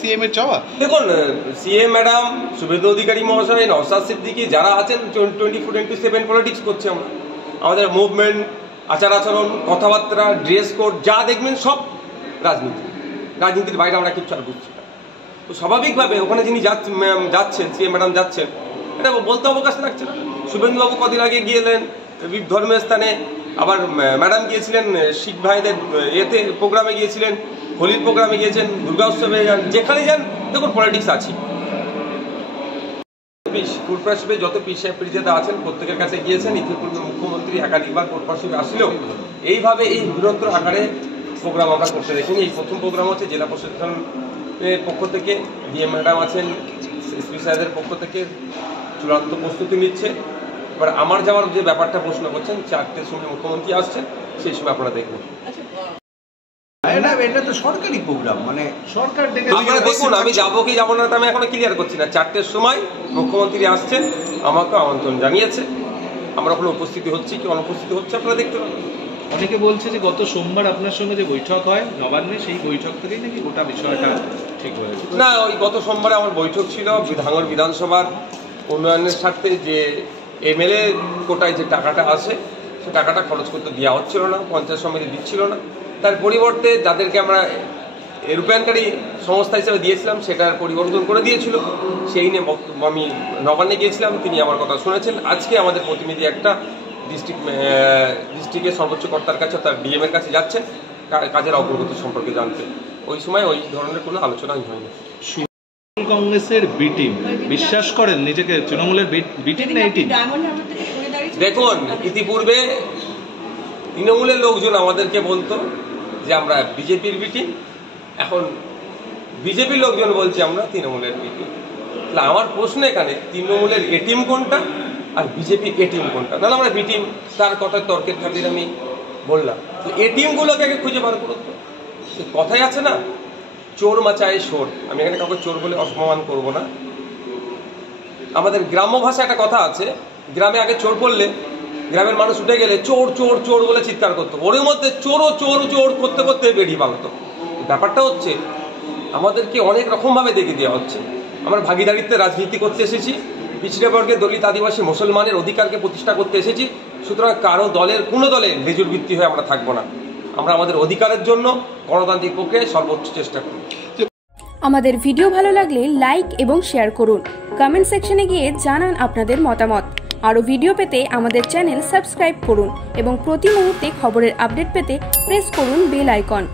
CM এর চাওয়া? দেখুন, সিএম ম্যাডাম, শুভেন্দু অধিকারী মহাশয়, নওশাদ সিদ্দিকী যারা আছেন 24/7 পলিটিক্স করছে। আমাদের মুভমেন্ট, আচার আচরণ, কথাবার্তা, ড্রেস কোড যা দেখবেন সব রাজনীতির বাইরে আমরা কিছু আর বুঝছি না। তো স্বাভাবিকভাবে ওখানে যিনি যাচ্ছেন, সিএম ম্যাডাম যাচ্ছেন, এটা বলতে অবকাশ লাগছে না। শুভেন্দুবাবু কদিন আগে গিয়েলেন ধর্মীয় স্থানে, আবার ম্যাডাম গিয়েছিলেন শিখ ভাইদের প্রোগ্রামে গিয়েছিলেন, হোলির প্রোগ্রামে গিয়েছেন, দুর্গা উৎসবে যান, যেখানে যান দেখুন পলিটিক্স আছে। ফুরফুরাশিপে যত পীর সাহেব পীরজাদা আছেন প্রত্যেকের কাছে গিয়েছেন। ইতিপূর্বে মুখ্যমন্ত্রী একাধিকবার ফুরফুরাশিপে আসলেও এইভাবে এই বৃহত্তর আকারে প্রোগ্রাম আমরা করতে দেখিনি। এই প্রথম প্রোগ্রাম হচ্ছে জেলা প্রশাসনের পক্ষ থেকে, ডিএম ম্যাডাম আছেন, এসপি সাহেবের পক্ষ থেকে চূড়ান্ত প্রস্তুতি নিচ্ছে। এবার আমার যাওয়ার যে ব্যাপারটা প্রশ্ন করছেন, 4টের সময় মুখ্যমন্ত্রী আসছেন, সেই সময় আপনারা দেখবেন। এটা তো সরকারি প্রোগ্রাম, মানে সরকার আপনারা দেখুন, আমি যাবো কি যাবো না আমি এখনো ক্লিয়ার করছি না। 4টের সময় মুখ্যমন্ত্রী আসছেন, আমাকে আমন্ত্রণ জানিয়েছে। আমরা ওখানে উপস্থিতি হচ্ছি কি অনুপস্থিতি হচ্ছে আপনারা দেখতে পাবেন। অনেকে বলছে যে গত সোমবার আপনার সঙ্গে যে বৈঠক হয় নবান্নে, সেই বৈঠক থেকেই নাকি গোটা বিষয়টা ঠিক হয়েছে। না, ওই গত সোমবারে আমার বৈঠক ছিল ভাঙড় বিধানসভার উন্নয়নের স্বার্থে। যে এমএলএ কোটায় যে টাকাটা আসে, সে টাকাটা খরচ করতে দেওয়া হচ্ছিল না, পঞ্চায়েত সমিতি দিচ্ছিল না। তার পরিবর্তে যাদেরকে আমরা রূপায়ণকারী সংস্থা হিসেবে দিয়েছিলাম, সেটার পরিবর্তন করে দিয়েছিল। সেই নিয়ে আমি নবান্নে গিয়েছিলাম, তিনি আমার কথা শুনেছেন। আজকে আমাদের প্রতিনিধি একটা ডিস্ট্রিক্টের সর্বোচ্চ কর্তার কাছে, তার ডিএম এর কাছে যাচ্ছেন কাজের অগ্রগতি সম্পর্কে জানতে। ওই সময় ওই ধরনের কোনো আলোচনাই হয়নি। কংগ্রেসের বি টিম বিশ্বাস করেন নিজেকে তৃণমূলের বি টিম না এই টিম? দেখুন, ইতিপূর্বে তৃণমূলের লোকজন আমাদেরকে বলতো যে আমরা বিজেপির বি টিম, এখন বিজেপির লোকজন বলছে আমরা তৃণমূলের বি টিম। তাহলে আমার প্রশ্ন এখানে, তৃণমূলের এ টিম কোনটা আর বিজেপির এ টিম কোনটা? তাহলে আমরা বি টিম, তার কথা তর্কের খাতির আমি বললাম। তো এ টিমগুলোকে আগে খুঁজে বার করতে। কথাই আছে না, চোর মাচায় শোর। আমি এখানে কাউকে চোর বলে অসম্মান করব না। আমাদের গ্রাম্য ভাষায় একটা কথা আছে, গ্রামে আগে চোর পড়লে গ্রামের মানুষ উঠে গেলে চোর চোর চোর বলে চিৎকার করতো, ওর মধ্যে চোর চোর চোর করতে করতে বেরিয়ে পালতো। ব্যাপারটা হচ্ছে আমাদেরকে অনেক রকমভাবে দেখে দেওয়া হচ্ছে। আমরা ভাগিদারিত্বে রাজনীতি করতে এসেছি, পিছিয়ে বর্গের, দলিত, আদিবাসী, মুসলমানের অধিকারকে প্রতিষ্ঠা করতে এসেছি। সুতরাং কারো দলের, কোনো দলের লেজুর ভিত্তি হয়ে আমরা থাকবো না। আমরা আমাদের অধিকারের জন্য গণতান্ত্রিক প্রক্রিয়ায় সর্বোচ্চ চেষ্টা করি। আমাদের ভিডিও ভালো লাগলে লাইক এবং শেয়ার করুন। কমেন্ট সেকশনে গিয়ে জানান আপনাদের মতামত। আরও ভিডিও পেতে আমাদের চ্যানেল সাবস্ক্রাইব করুন এবং প্রতি মুহূর্তে খবরের আপডেট পেতে প্রেস করুন বেল আইকন।